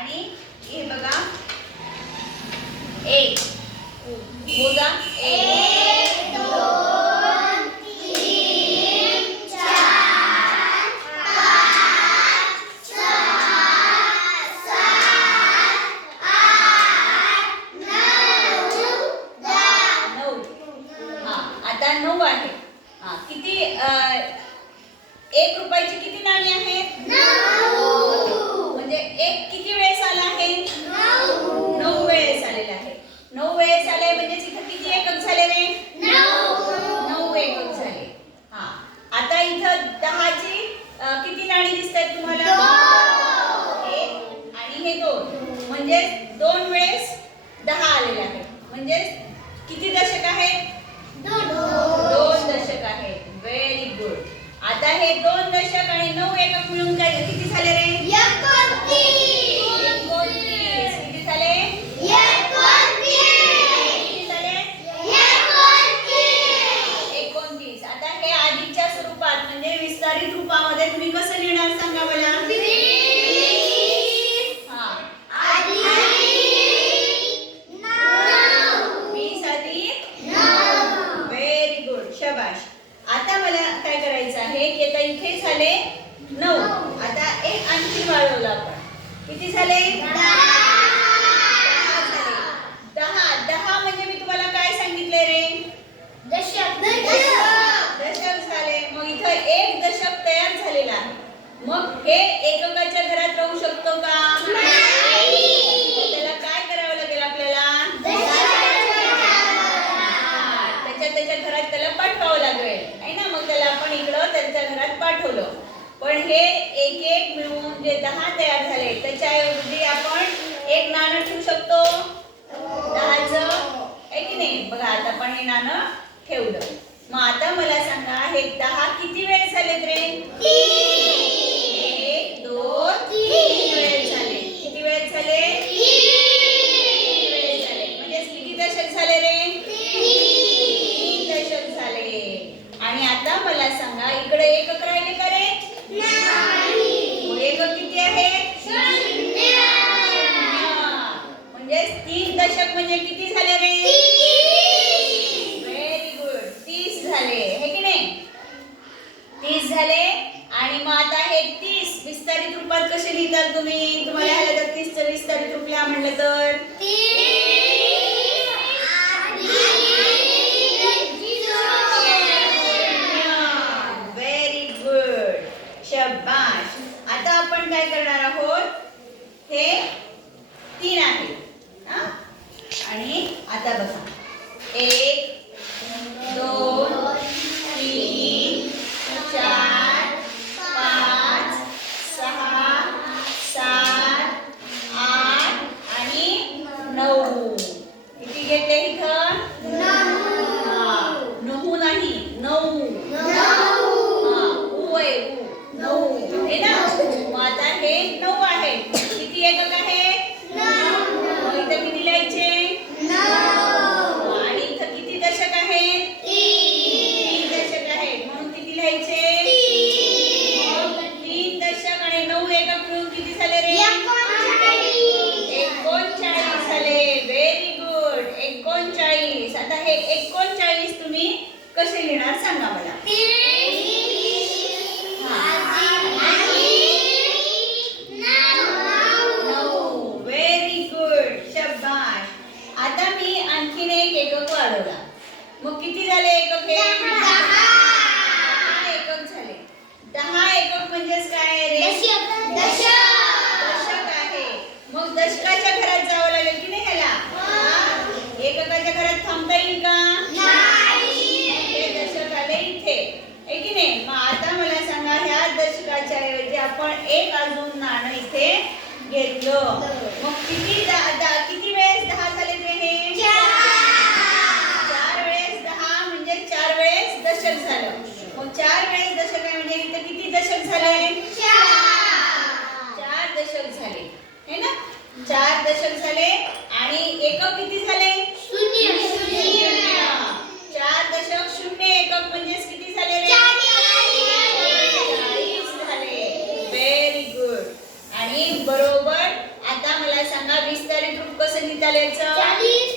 आणि हे बघा एक मोजा एक दोन तीन चार पाच सहा सात आठ नऊ आता 9 आहे. किती 1 रुपयाची किती नाणी आहेत? 9. म्हणजे 1 किती वेळेस आला आहे? 9 वेळेस आलेला आहे. 9 वेळेस आले म्हणजे इथे किती एकक झाले रे? 9 एकक झाले. आता इथं 10 ची किती नाणी दिसतात तुम्हाला? 1 आणि हे 2 म्हणजे 2 वेळेस 10 आलेले आहे. म्हणजे किती दशक आहेत? 2 दशक आहेत. Very good. आता हे 2 दशक आणि 9 एकक मिळून काय किती झाले रे? 29. किती झाले? 29. आता हे आधीच्या स्वरूपात म्हणजे विस्तारित रूपामध्ये तुम्ही कसं लिहिणार सांगा मला? आता मला काय करायचं आहे की आता इथे झाले 9. आता एक आणखी वाढवलं आपण. किती झाले? 10 म्हणजे मी तुम्हाला काय सांगितलंय रे? दशक झाले. मग इथं 1 दशक तयार झालेला आहे. मग हे एककाच्या घरात राहू शकतो का? त्याला काय करावं लागेल आपल्याला? त्याच्या घरात त्याला पाठवावं लागेल आहे ना. मग त्याला आपण इकडं त्यांच्या घरात पाठवलं. पण हे एक एक मिळून जे 10 तयार झाले त्याच्याऐवजी आपण एक नाणं ठेवू शकतो 10चं आहे की नाही. बघा आता आपण हे नाणं ठेवलं. मग आता मला सांगा हे 10 किती वेळ झालेत रे? 1 2 3 वेळ झाले. किती वेळ झाले? 3 वेळ झाले. म्हणजे किती दशक झाले रे? 3 दशक झाले. आणि आता मला सांगा इकडे एकक राहिले का रे? नाही. एकक किती आहेत? 0. म्हणजे 3 दशक म्हणजे किती झाले रे? 30. Very good. 30 झाले हे की नाही? 30 झाले. आणि मग आता हे 30 विस्तारित रूपात कसे लिहितात तुम्ही? तुम्हाला ह्याला जर 30 चं विस्तारित रूप लिहा म्हटलं तर शाबाश. आता आपण काय करणार आहोत? हे 3 आहे. आणि आता बघा 1 2 3 4 5 6 7 8 आणि 9. किती घेतले इथं? 9 नाही 9. 9 हे ना. मग आता हे 9 आहे. किती एकक आहे? 9. इथं किती लिहायचे? 9. आणि इथं किती दशक आहेत? 3 दशक आहेत. म्हणून किती लिहायचे? 3 दशक आणि 9 एकक मिळून किती झाले रे? 39 झाले. Very good. 39. आता हे 39 तुम्ही कसे लिहिणार सांगा मला? आता मी आणखीन एक एकक वाढवला. मग किती झाले एकक? 10 एकक झाले. 10 एकक म्हणजेच काय रे? दशक आहे. मग दशकाच्या घरात जावं लागेल की नाही ह्याला? एककाच्या घरात थांबता येईल का? हे दशक आले इथे आहे की नाही. मग आता मला सांगा ह्या दशकाच्या ऐवजी आपण एक अजून नाणं इथे घेतलं. मग किती किती वेळेस 10 झाले ते? हे 4 वेळेस 10 म्हणजे 4 वेळेस दशक झालं. मग 4 वेळेस दशक आहे म्हणजे इथे किती दशक झाले? 4 दशक झाले है ना. 4 दशक झाले. आणि एकक किती झाले? 0. 4 दशक 0 एकक म्हणजे किती झाले रे? 40 झाले. Very good. आणि बरोबर आता सांगा विस्तारित रूप कसं लिहिता यायचं? 40